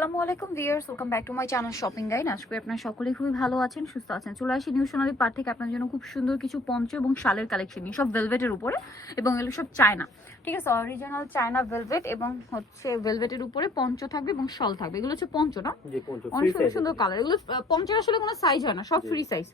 আসসালামু আলাইকুম viewers, welcome back to my channel shopping guide. আশা করি আপনারা সকলেই খুবই ভালো আছেন, সুস্থ আছেন। চলে আসি নিউ সোনালী পার্ট থেকে আপনার জন্য খুব সুন্দর কিছু পঞ্চ এবং শালের কালেকশন নিয়ে, সব ভেলভেটের উপরে এবং এগুলো সব চায়না, ঠিক আছে, অরিজিনাল চায়না ভেলভেট এবং হচ্ছে ভেলভেটের উপরে পঞ্চ থাকবে এবং শল থাকবে। এগুলো হচ্ছে পঞ্চ না, অনেক সুন্দর সুন্দর কালার। এগুলো পঞ্চের আসলে কোনো সাইজ হয় না, সব ফ্রি সাইজ।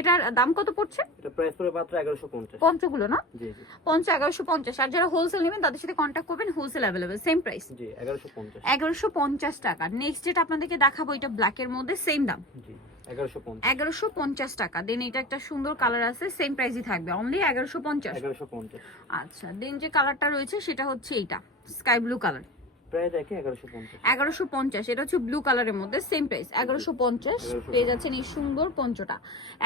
এটার দাম কত পড়ছে? এটা প্রাইস পড়ে মাত্র 1150। পঞ্চগুলো না, জি জি পঞ্চ 1150। আর যারা হোলসেল নেবেন তাদের সাথে কন্ট্যাক্ট করবেন, হোলসেল অ্যাভেলেবেল, সেম প্রাইস জি 1150। 1150 টাকা। নেক্সট যেটা আপনাদেরকে দেখাবো, এটা ব্ল্যাকের মধ্যে সেম দাম, জি 1150। 1150 টাকা। দেন এটা একটা সুন্দর কালার আছে, সেম প্রাইসই থাকবে, অনলি 1150। 1150 আচ্ছা, দেন যে কালারটা রয়েছে সেটা হচ্ছে এইটা স্কাই ব্লু কালার, প্রাইস দেখে 1150। 1150। এটা হচ্ছে ব্লু কালারের মধ্যে, সেম প্রাইস 1150 পেয়ে যাচ্ছেন এই সুন্দর পঞ্চটা।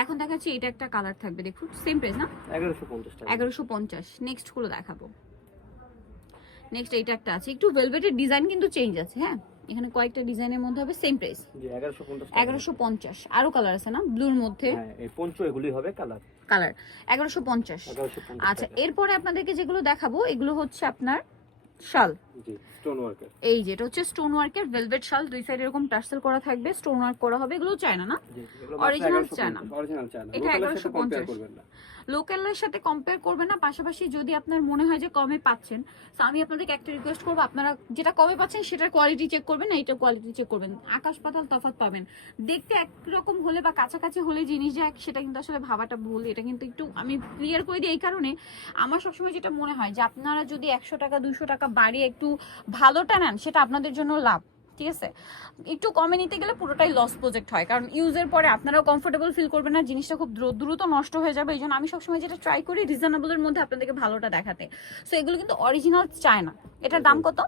এখন দেখাচ্ছি এটা একটা কালার থাকবে, দেখুন সেম প্রাইস না, 1150 টাকা। 1150। নেক্সট গুলো দেখাবো। নেক্সট এইটা একটা আছে, একটু ভেলভেটের ডিজাইন কিন্তু চেঞ্জ আছে, হ্যাঁ, এখানে কয়েকটা ডিজাইনের মধ্যে হবে, সেম প্রাইস জি 1150 টাকা। 1150। আরো কালার আছে না ব্লুর মধ্যে, হ্যাঁ, এই পঞ্চ এগুলি হবে কালার। 1150। 1150 আচ্ছা, টাকা। এরপরে আপনাদেরকে যেগুলো দেখাবো এগুলো হচ্ছে আপনার শাল। জি স্টোন ওয়ার্কের। এই যে এটা হচ্ছে স্টোন ওয়ার্কের ভেলভেট শাল, দুই সাইড এরকম টার্সেল করা থাকবে, স্টোন ওয়ার্ক করা হবে। এগুলো চায়না না, জি এগুলো অরিজিনাল চায়না। Original China. এটা লোকালের সাথে 1150 compare করবেন না। লোকালের সাথে কম্পেয়ার করবেন না। পাশাপাশি যদি আপনার মনে হয় যে কমে পাচ্ছেন, তো আমি আপনাদেরকে একটা রিকোয়েস্ট করবো, আপনারা যেটা কমে পাচ্ছেন সেটার কোয়ালিটি চেক করবেন না, এটার কোয়ালিটি চেক করবেন। আকাশ পাতাল তফাৎ পাবেন। দেখতে একরকম হলে বা কাছাকাছি হলে জিনিস যায়, সেটা কিন্তু আসলে ভাবাটা ভুল। এটা কিন্তু একটু আমি ক্লিয়ার করে দিই এই কারণে, আমার সবসময় যেটা মনে হয় যে আপনারা যদি 100 টাকা 200 টাকা বাড়িয়ে একটু ভালোটা নেন, সেটা আপনাদের জন্য লাভ, ঠিক আছে। একটু কমে নিতে গেলে পুরোটাই লস প্রজেক্ট হয়, কারণ ইউজের পরে আপনারাও কমফোর্টেবল ফিল করবেন না, জিনিসটা খুব দ্রুত নষ্ট হয়ে যাবে। এই জন্য আমি সবসময় যেটা ট্রাই করি রিজনেবলের মধ্যে আপনাদেরকে ভালোটা দেখাতে। সো এগুলো কিন্তু অরিজিনাল চায়না। এটার দাম কত?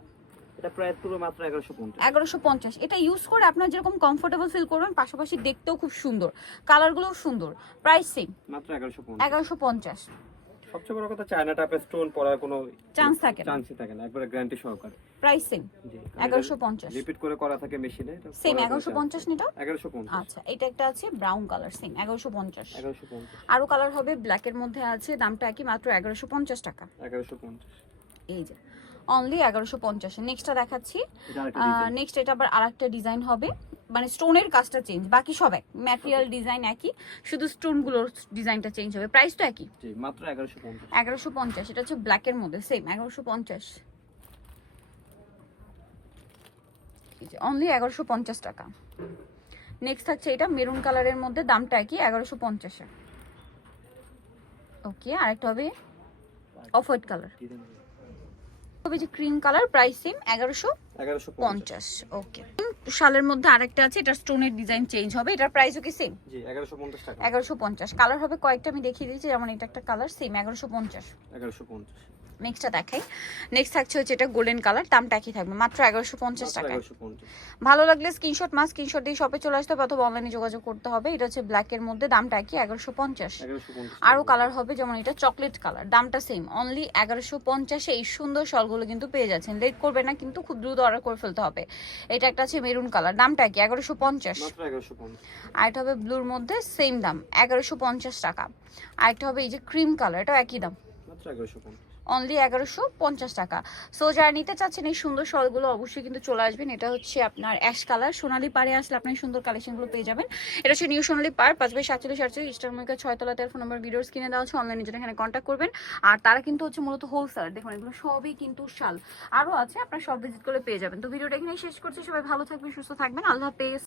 এটা প্রাইস পুরো মাত্র 1150। 1150। এটা ইউজ করে আপনার যেরকম কমফোর্টেবল ফিল করবেন, পাশাপাশি দেখতেও খুব সুন্দর, কালারগুলোও সুন্দর। প্রাইস সেম, মাত্র 1150। 1150। সবচেয়ে বড় কথা চায়না টাইপের স্টোন পড়ার কোনো চান্স থাকে না, চান্সই থাকে না, একবারে গ্যারান্টি সহকারে। প্রাইস সেম জি 1150। রিপিট করে করা থাকে মেশিনে। সেম 1150 নিটা। 1150। আচ্ছা, এটা একটা আছে ব্রাউন কালার, সেম 1150। 1150। আরো কালার হবে, ব্ল্যাকের মধ্যে আছে, দামটা একই, মাত্র 1150 টাকা। 1150। এই যে অনলি 1150। নেক্সটটা দেখাচ্ছি। এটা আরেকটা ডিজাইন। নেক্সট এটা আবার আরেকটা ডিজাইন হবে, মানে স্টোনের কাজটা চেঞ্জ, বাকি সব এক, ম্যাটেরিয়াল ডিজাইন একই, শুধু স্টোনগুলোর ডিজাইনটা চেঞ্জ হবে। প্রাইস তো একই, জি মাত্র 1150। 1150। এটা হচ্ছে ব্ল্যাকের মধ্যে, সেম 1150। এই যে অনলি 1150 টাকা। নেক্সট থাকছে এটা মেরুন কালারের মধ্যে, দামটা একই 1150 এ। ওকে, আরেকটা হবে অফ হোয়াইট কালার, হবে যে ক্রিম কালার, প্রাইস সেম 1150। ওকে, শালের মধ্যে আরেকটা আছে, এটা স্টোনের ডিজাইন চেঞ্জ হবে, এটার প্রাইসও কি সেম? জি 1150 টাকা। 1150। কালার হবে কয়েকটা, আমি দেখিয়ে দিয়েছি, যেমন এটা একটা কালার, সেম 1150। 1150। নেক্সটটা দেখাই। নেক্সট থাকছে হচ্ছে এটা গোল্ডেন কালার, দামটা একই থাকবে, মাত্র 1150 টাকা। 1150। ভালো লাগলে স্ক্রিনশট দিয়ে শপে চলে আসতে হবে অথবা অনলাইনে যোগাযোগ করতে হবে। এটা হচ্ছে ব্ল্যাকের মধ্যে, দামটা একই 1150। 1150। আরো কালার হবে, যেমন এটা চকলেট কালার, দামটা সেম, অনলি 1150। এই সুন্দর শলগুলো কিন্তু পেয়ে যাচ্ছেন, লেট করবে না কিন্তু, খুব দ্রুত অর্ডার করে ফেলতে হবে। এটা একটা আছে মেরুন কালার, দামটা কি 1150। মাত্র 1150। আর এটা হবে ব্লুর মধ্যে, সেম দাম 1150 টাকা। আর একটা হবে এই যে ক্রিম কালার, এটাও একই দাম, মাত্র 1150। অনলি 1150 টাকা। সো যারা নিতে চাচ্ছেন এই সুন্দর শলগুলো, অবশ্যই কিন্তু চলে আসবেন। এটা হচ্ছে আপনার অ্যাশ কালার, সোনালী পাড়ে আসলে আপনি সুন্দর কালেকশনগুলো পেয়ে যাবেন। এটা হচ্ছে নিউ সোনালী পাড়, 5/47 ইস্টার মার্কা 6 তলা, ফোন নাম্বার ভিডিওস কিনে দেওয়া হচ্ছে, অনলাইনে জন্য এখানে কন্ট্যাক্ট করবেন। আর তারা কিন্তু হচ্ছে মূলত হোলসেলার, দেখুন এগুলো সবই কিন্তু শাল, আরও আছে, আপনার সব ভিজিট করে পেয়ে যাবেন। তো ভিডিওটা এখানেই শেষ করছি, সবাই ভালো থাকবেন, সুস্থ থাকবেন, আল্লাহ হাফেজ।